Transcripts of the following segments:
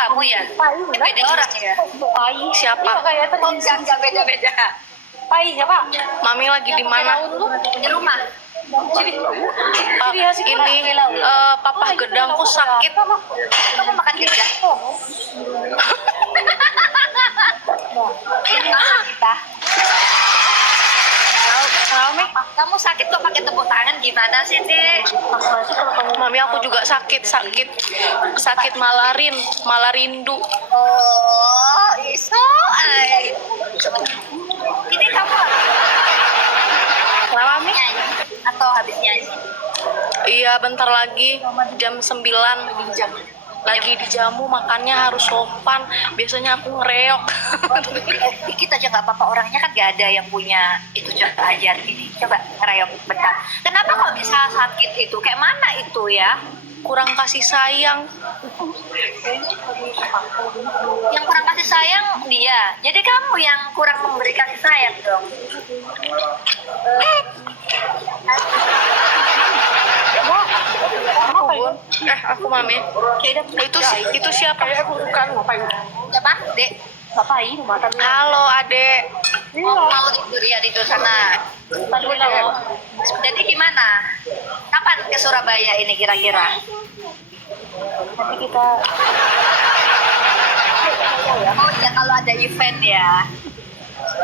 kamu ya? Beda orang ya? Siapa? Oh, enggak beda-beda. siapa? Mami lagi di mana? Di rumah. Ini papa gedangku sakit. Kamu makan gedang. Ayo masak kita. Kamu sakit kok pakai tepuk tangan gimana sih, Dek? Mami aku juga sakit malarindu. Oh, iso. Ini kamu Kenapa, Mi? nyanyi atau habis nyanyi? Iya, bentar lagi jam 9 lagi dijamu, makannya harus sopan. Biasanya aku ngereok. Dikit aja nggak apa-apa, orangnya kan nggak ada yang punya itu. Coba ajar ini, coba rayok bentar. Kenapa kok bisa sakit itu? Kayak mana itu ya? Kurang kasih sayang. Yang kurang kasih sayang dia. Jadi kamu yang kurang memberi kasih sayang dong. Aku Mami. Itu siapa? Siapa? Dek. Halo, Adek. Mau tidur ya, tidur sana. Jadi gimana? Kapan ke Surabaya ini kira-kira? Oh ya, kalau ada event ya.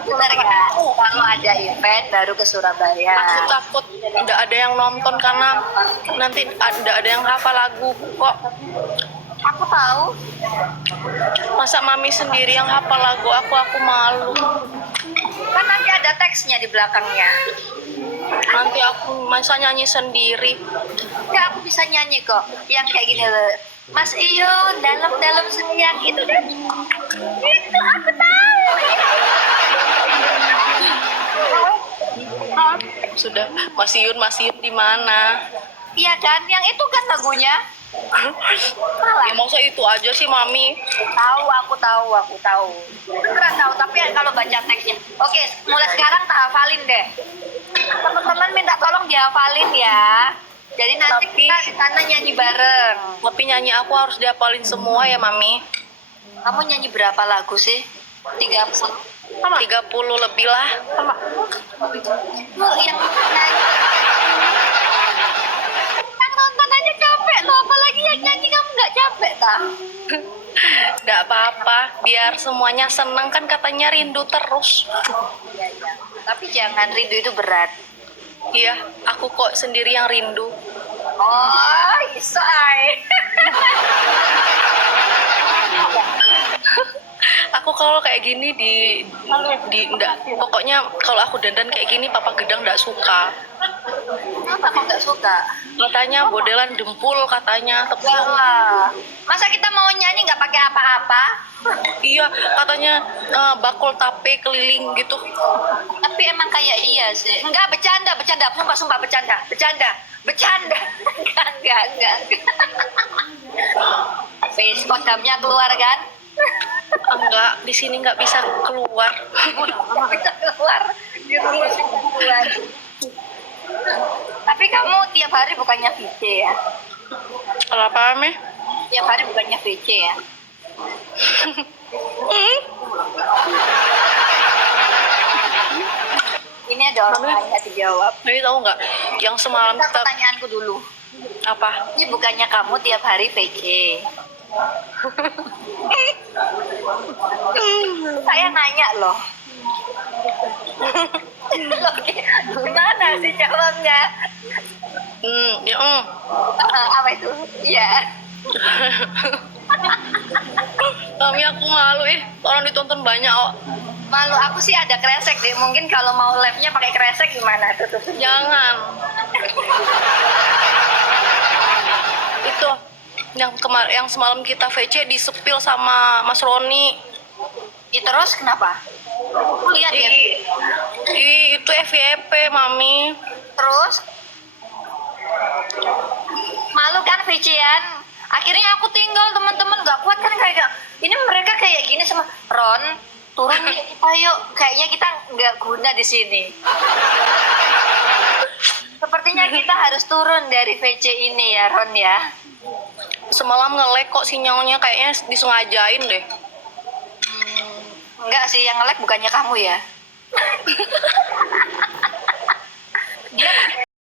Benar kan? Kalau ada event baru ke Surabaya. Aku takut nggak ada yang nonton karena nanti nggak ada yang hafal lagu kok. Aku tahu. Masa Mami sendiri yang hafal lagu aku malu. Kan nanti ada teksnya di belakangnya. Nanti aku masa nyanyi sendiri. Ya aku bisa nyanyi kok. Yang kayak gini loh. Mas Iyo, dalam-dalam sayang itu deh. Itu aku tahu. Sudah, Mas Yun di mana? Iya kan? Yang itu kan lagunya. Ya masa itu aja sih Mami. Aku tahu. Beneran tahu, tapi kalau baca teksnya. Oke, mulai sekarang tak hafalin deh. Teman-teman minta tolong dihafalin ya. Jadi nanti kita di sana nyanyi bareng. Tapi nyanyi aku harus dihafalin semua ya Mami. Kamu nyanyi berapa lagu sih? 30 lebih lah. Yang nyanyi. Yang nonton aja capek loh, apalagi yang nyanyi kamu nggak capek tak? Nggak apa-apa, biar semuanya seneng kan katanya rindu terus. Iya. Tapi jangan, rindu itu berat. Iya, aku kok sendiri yang rindu. Oh, isai. Aku kalau kayak gini pokoknya kalau aku dandan kayak gini Papa Gedang nggak suka. Kenapa kok nggak suka? Katanya modelan dempul katanya tepung. Wah, masa kita mau nyanyi nggak pakai apa-apa? Iya, katanya bakul tape keliling gitu. Tapi emang kayak iya sih. Enggak, bercanda. Sumpah bercanda. Enggak. Face kodamnya keluar kan? Enggak, di sini nggak bisa keluar. Bisa keluar. Di rumah bisa keluar. Tapi kamu tiap hari bukannya VC ya? Kalau apa, Meh? Tiap hari bukannya VC ya? Ini ada orang tanya dijawab. Mami tahu nggak? Yang semalam Bentar, kita pertanyaanku dulu. apa? Ini bukannya kamu tiap hari VC? Saya nanya loh. Gimana sih jawabnya? Apa itu? Iya. Mami aku malu tolong ditonton banyak Malu aku sih ada kresek deh. Mungkin kalau mau live-nya pakai kresek gimana tuh? Jangan. Itu yang semalam kita VC disepil sama Mas Roni. Ya terus kenapa? Aku lihat ya. Itu FYP, Mami. Terus malu kan VC-an? Akhirnya aku tinggal, teman-teman nggak kuat kan, kayak ini mereka kayak gini sama Ron, turun nih kita yuk, kayaknya kita nggak guna di sini. Sepertinya kita harus turun dari VC ini ya Ron ya. semalam nge-lag kok sinyalnya, kayaknya disengajain deh. Enggak sih, yang nge-lag bukannya kamu ya.